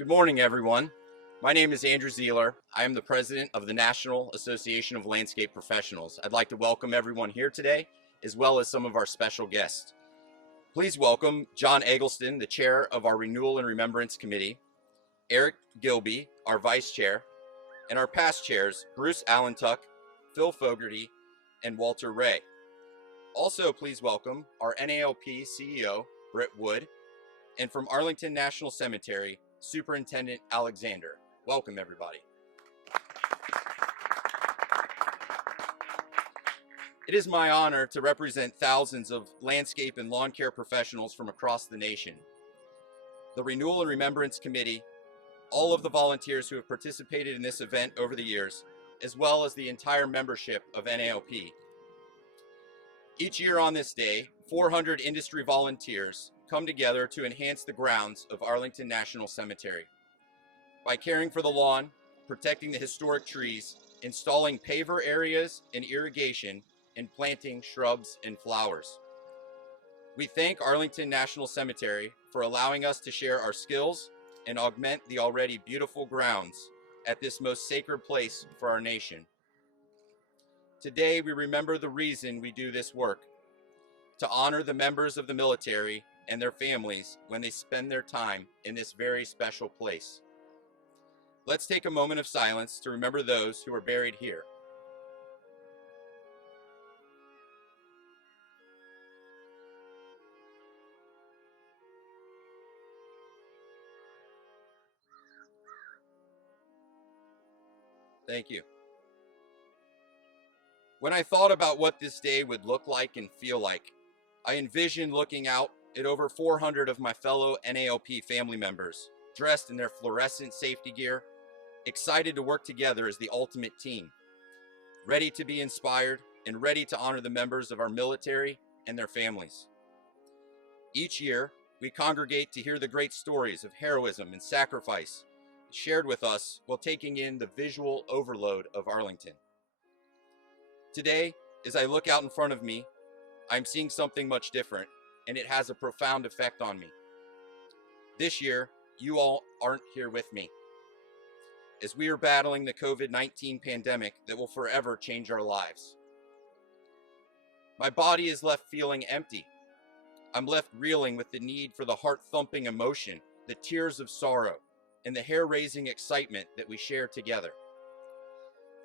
Good morning, everyone. My name is Andrew Zeeler. I am the president of the National Association of Landscape Professionals. I'd like to welcome everyone here today, as well as some of our special guests. Please welcome John Eggleston, the chair of our Renewal and Remembrance Committee, Eric Gilby, our vice chair, and our past chairs, Bruce Allentuck, Phil Fogarty, and Walter Ray. Also, please welcome our NALP CEO, Britt Wood, and from Arlington National Cemetery, Superintendent Alexander. Welcome, everybody. It is my honor to represent thousands of landscape and lawn care professionals from across the nation. The Renewal and Remembrance Committee, all of the volunteers who have participated in this event over the years, as well as the entire membership of NALP. Each year on this day, 400 industry volunteers come together to enhance the grounds of Arlington National Cemetery by caring for the lawn, protecting the historic trees, installing paver areas and irrigation, and planting shrubs and flowers. We thank Arlington National Cemetery for allowing us to share our skills and augment the already beautiful grounds at this most sacred place for our nation. Today, we remember the reason we do this work: to honor the members of the military and their families when they spend their time in this very special place. Let's take a moment of silence to remember those who are buried here. Thank you. When I thought about what this day would look like and feel like, I envisioned looking out at over 400 of my fellow NALP family members, dressed in their fluorescent safety gear, excited to work together as the ultimate team, ready to be inspired and ready to honor the members of our military and their families. Each year, we congregate to hear the great stories of heroism and sacrifice shared with us while taking in the visual overload of Arlington. Today, as I look out in front of me, I'm seeing something much different, and it has a profound effect on me. This year, you all aren't here with me, as we are battling the COVID-19 pandemic that will forever change our lives. My body is left feeling empty. I'm left reeling with the need for the heart-thumping emotion, the tears of sorrow, and the hair-raising excitement that we share together.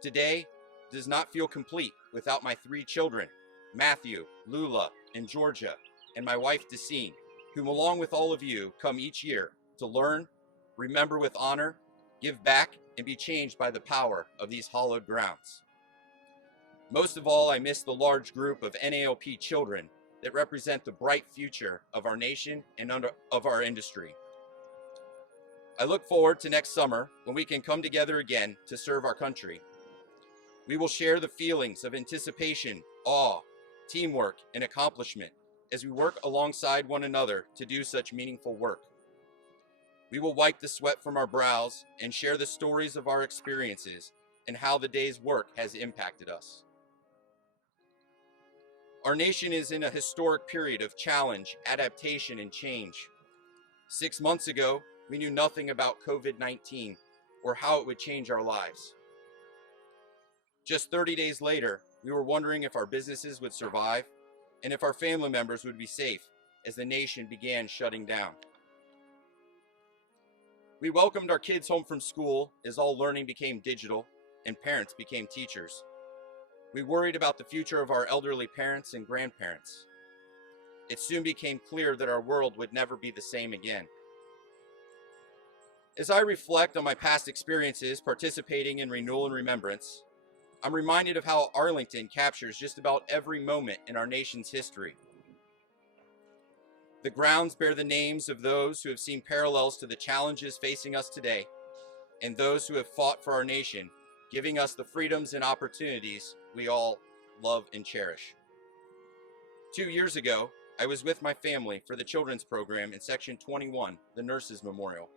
Today does not feel complete without my 3 children, Matthew, Lula, and Georgia, and my wife, Dacine, whom along with all of you come each year to learn, remember with honor, give back, and be changed by the power of these hallowed grounds. Most of all, I miss the large group of NALP children that represent the bright future of our nation and of our industry. I look forward to next summer when we can come together again to serve our country. We will share the feelings of anticipation, awe, teamwork, and accomplishment as we work alongside one another to do such meaningful work. We will wipe the sweat from our brows and share the stories of our experiences and how the day's work has impacted us. Our nation is in a historic period of challenge, adaptation, and change. 6 months ago, we knew nothing about COVID-19 or how it would change our lives. Just 30 days later, we were wondering if our businesses would survive and if our family members would be safe as the nation began shutting down. We welcomed our kids home from school as all learning became digital and parents became teachers. We worried about the future of our elderly parents and grandparents. It soon became clear that our world would never be the same again. As I reflect on my past experiences participating in Renewal and Remembrance, I'm reminded of how Arlington captures just about every moment in our nation's history. The grounds bear the names of those who have seen parallels to the challenges facing us today, and those who have fought for our nation, giving us the freedoms and opportunities we all love and cherish. 2 years ago, I was with my family for the children's program in Section 21, the Nurses Memorial.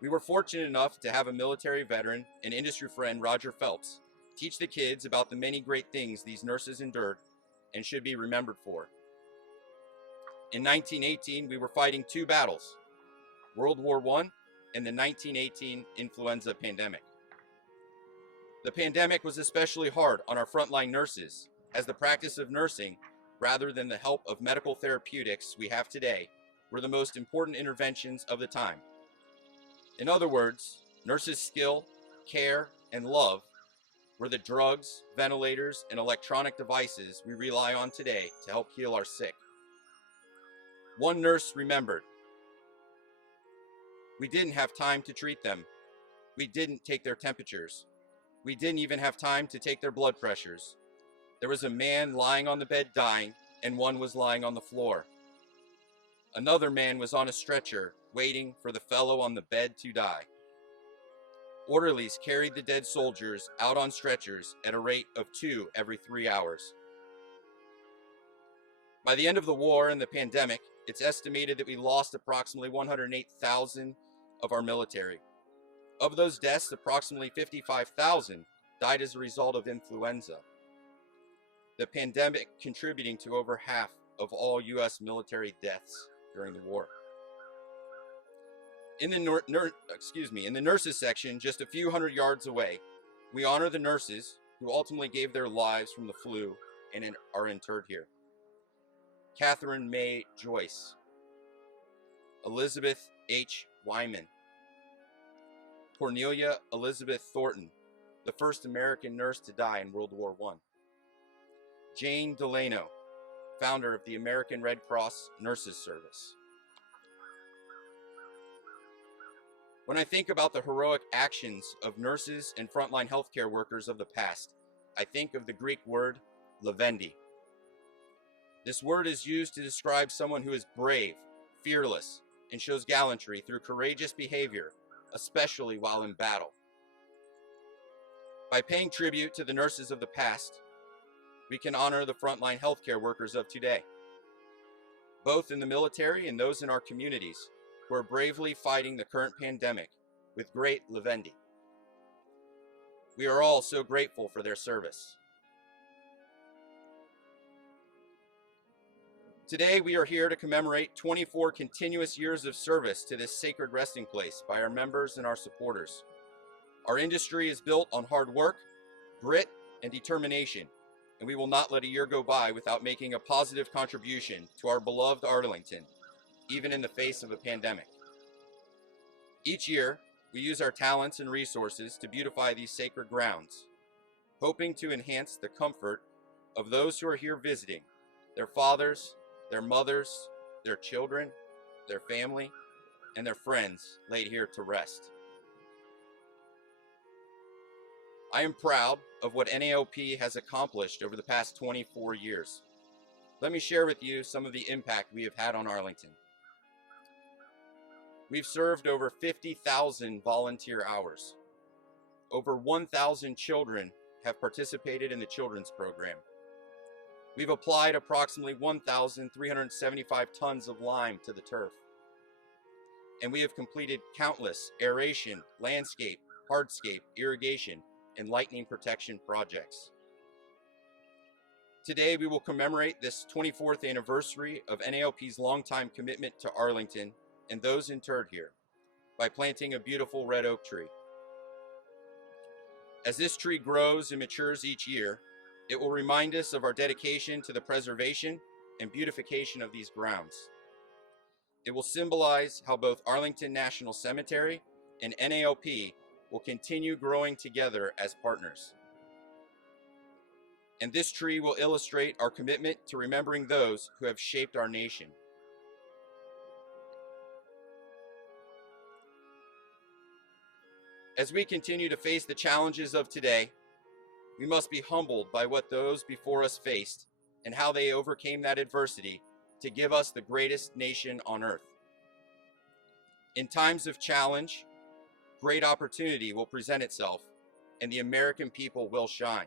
We were fortunate enough to have a military veteran and industry friend, Roger Phelps, teach the kids about the many great things these nurses endured and should be remembered for. In 1918, we were fighting 2 battles, World War I and the 1918 influenza pandemic. The pandemic was especially hard on our frontline nurses, as the practice of nursing, rather than the help of medical therapeutics we have today, were the most important interventions of the time. In other words, nurses' skill, care, and love were the drugs, ventilators, and electronic devices we rely on today to help heal our sick. One nurse remembered, "We didn't have time to treat them. We didn't take their temperatures. We didn't even have time to take their blood pressures. There was a man lying on the bed dying, and one was lying on the floor. Another man was on a stretcher, waiting for the fellow on the bed to die. Orderlies carried the dead soldiers out on stretchers at a rate of 2 every 3 hours. By the end of the war and the pandemic, it's estimated that we lost approximately 108,000 of our military. Of those deaths, approximately 55,000 died as a result of influenza, the pandemic contributing to over half of all U.S. military deaths during the war. In the nurses section, just a few hundred yards away, we honor the nurses who ultimately gave their lives from the flu and are interred here. Catherine May Joyce, Elizabeth H. Wyman, Cornelia Elizabeth Thornton, the first American nurse to die in World War I. Jane Delano, founder of the American Red Cross Nurses Service. When I think about the heroic actions of nurses and frontline healthcare workers of the past, I think of the Greek word levendi. This word is used to describe someone who is brave, fearless, and shows gallantry through courageous behavior, especially while in battle. By paying tribute to the nurses of the past, we can honor the frontline healthcare workers of today, both in the military and those in our communities who are bravely fighting the current pandemic with great levendi. We are all so grateful for their service. Today, we are here to commemorate 24 continuous years of service to this sacred resting place by our members and our supporters. Our industry is built on hard work, grit, and determination, and we will not let a year go by without making a positive contribution to our beloved Arlington, even in the face of a pandemic. Each year, we use our talents and resources to beautify these sacred grounds, hoping to enhance the comfort of those who are here visiting, their fathers, their mothers, their children, their family, and their friends laid here to rest. I am proud of what NAOP has accomplished over the past 24 years. Let me share with you some of the impact we have had on Arlington. We've served over 50,000 volunteer hours. Over 1,000 children have participated in the children's program. We've applied approximately 1,375 tons of lime to the turf. And we have completed countless aeration, landscape, hardscape, irrigation, and lightning protection projects. Today, we will commemorate this 24th anniversary of NAOP's longtime commitment to Arlington and those interred here by planting a beautiful red oak tree. As this tree grows and matures each year, it will remind us of our dedication to the preservation and beautification of these grounds. It will symbolize how both Arlington National Cemetery and NAOP will continue growing together as partners. And this tree will illustrate our commitment to remembering those who have shaped our nation. As we continue to face the challenges of today, we must be humbled by what those before us faced and how they overcame that adversity to give us the greatest nation on earth. In times of challenge, great opportunity will present itself and the American people will shine.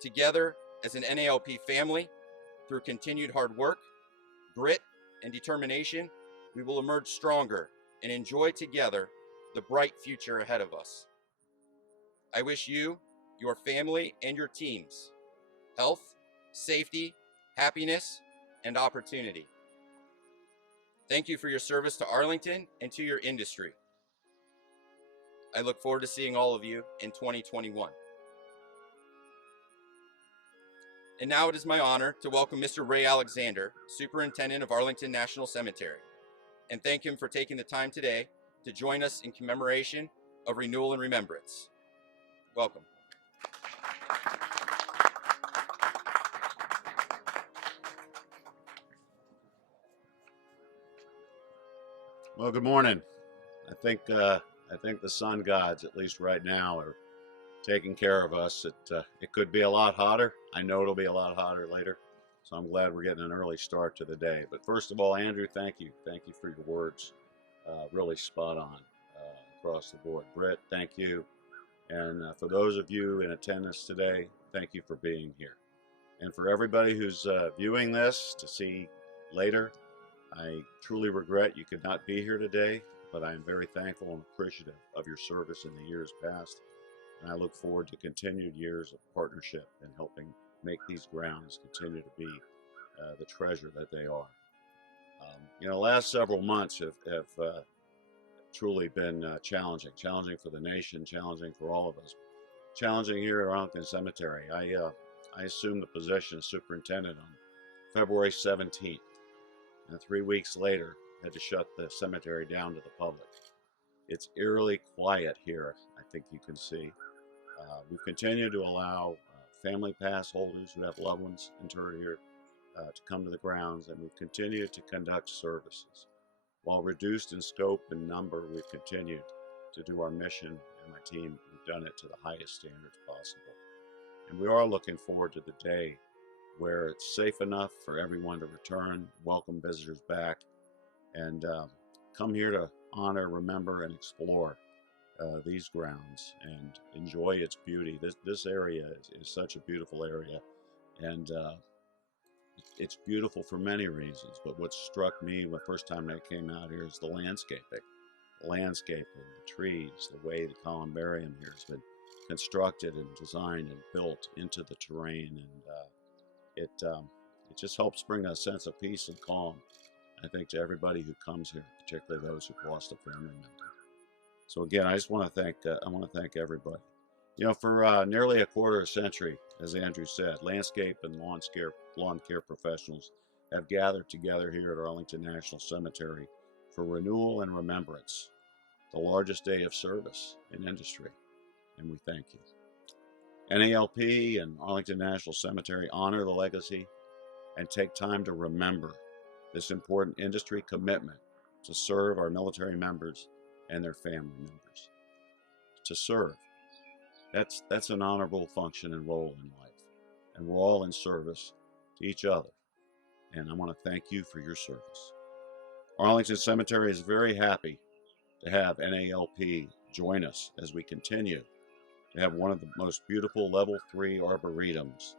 Together as an NALP family, through continued hard work, grit, and determination, we will emerge stronger and enjoy together the bright future ahead of us. I wish you, your family, and your teams health, safety, happiness, and opportunity. Thank you for your service to Arlington and to your industry. I look forward to seeing all of you in 2021. And now it is my honor to welcome Mr. Ray Alexander, Superintendent of Arlington National Cemetery, and thank him for taking the time today to join us in commemoration of Renewal and Remembrance. Welcome. Well, good morning. I think the sun gods, at least right now, are taking care of us. It could be a lot hotter. I know it'll be a lot hotter later, so I'm glad we're getting an early start to the day. But first of all, Andrew, thank you for your words. Really spot on across the board. Britt, thank you. And for those of you in attendance today, thank you for being here. And for everybody who's viewing this to see later, I truly regret you could not be here today, but I am very thankful and appreciative of your service in the years past, and I look forward to continued years of partnership and helping make these grounds continue to be the treasure that they are. The last several months have truly been challenging for the nation, challenging for all of us, challenging here at Arlington Cemetery. I assumed the position of superintendent on February 17th. And 3 weeks later, had to shut the cemetery down to the public. It's eerily quiet here, I think you can see. We've continued to allow family pass holders who have loved ones interred here to come to the grounds, and we've continued to conduct services. While reduced in scope and number, we've continued to do our mission, and my team, we've done it to the highest standards possible. And we are looking forward to the day where it's safe enough for everyone to return, welcome visitors back, and come here to honor, remember, and explore these grounds and enjoy its beauty. This area is such a beautiful area, and it's beautiful for many reasons, but what struck me the first time I came out here is the landscaping. The trees, the way the columbarium here has been constructed and designed and built into the terrain, and it just helps bring a sense of peace and calm, I think, to everybody who comes here, particularly those who've lost a family member. So again, I just want to thank everybody. For nearly a quarter century, as Andrew said, landscape and lawn care professionals have gathered together here at Arlington National Cemetery for Renewal and Remembrance, the largest day of service in industry, and we thank you. NALP and Arlington National Cemetery honor the legacy and take time to remember this important industry commitment to serve our military members and their family members. To serve, that's an honorable function and role in life, and we're all in service to each other, and I want to thank you for your service. Arlington Cemetery is very happy to have NALP join us as we continue to have one of the most beautiful level 3 arboretums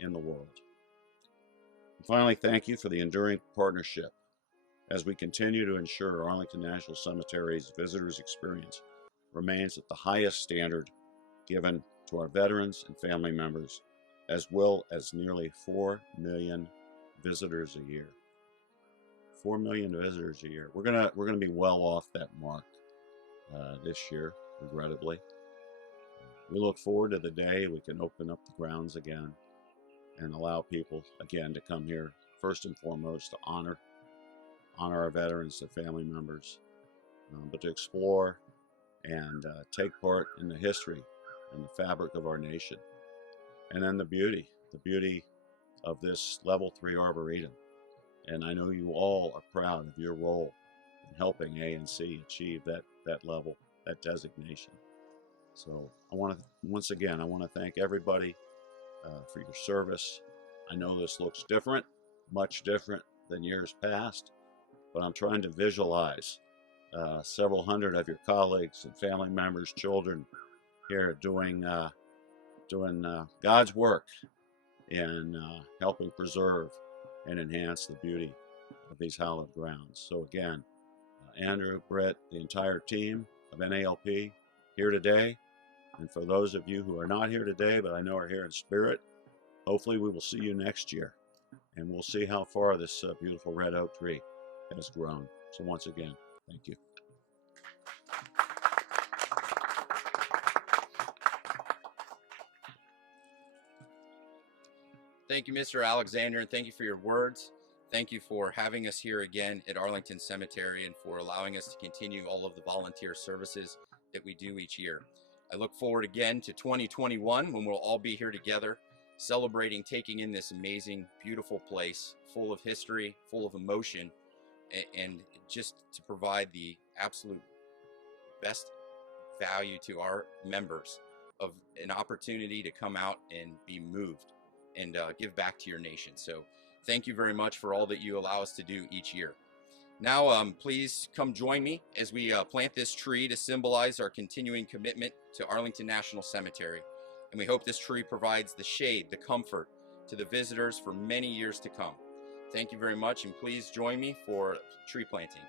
in the world. And finally, thank you for the enduring partnership as we continue to ensure Arlington National Cemetery's visitors' experience remains at the highest standard given to our veterans and family members, as well as nearly 4 million visitors a year. 4 million visitors a year. We're gonna be well off that mark this year, regrettably. We look forward to the day we can open up the grounds again and allow people again to come here first and foremost to honor our veterans, their family members, but to explore and take part in the history and the fabric of our nation, and then the beauty of this level 3 arboretum. And I know you all are proud of your role in helping ANC achieve that level, that designation. So once again, I want to thank everybody for your service. I know this looks different, much different than years past, but I'm trying to visualize several hundred of your colleagues and family members, children here doing God's work in helping preserve and enhance the beauty of these hallowed grounds. So again, Andrew, Brett, the entire team of NALP here today. And for those of you who are not here today, but I know are here in spirit, hopefully we will see you next year. And we'll see how far this beautiful red oak tree has grown. So once again, thank you. Thank you, Mr. Alexander, and thank you for your words. Thank you for having us here again at Arlington Cemetery and for allowing us to continue all of the volunteer services that we do each year. I look forward again to 2021 when we'll all be here together celebrating taking in this amazing, beautiful place full of history, full of emotion, and just to provide the absolute best value to our members of an opportunity to come out and be moved and give back to your nation. So thank you very much for all that you allow us to do each year. Now, please come join me as we plant this tree to symbolize our continuing commitment to Arlington National Cemetery. And we hope this tree provides the shade, the comfort to the visitors for many years to come. Thank you very much, and please join me for tree planting.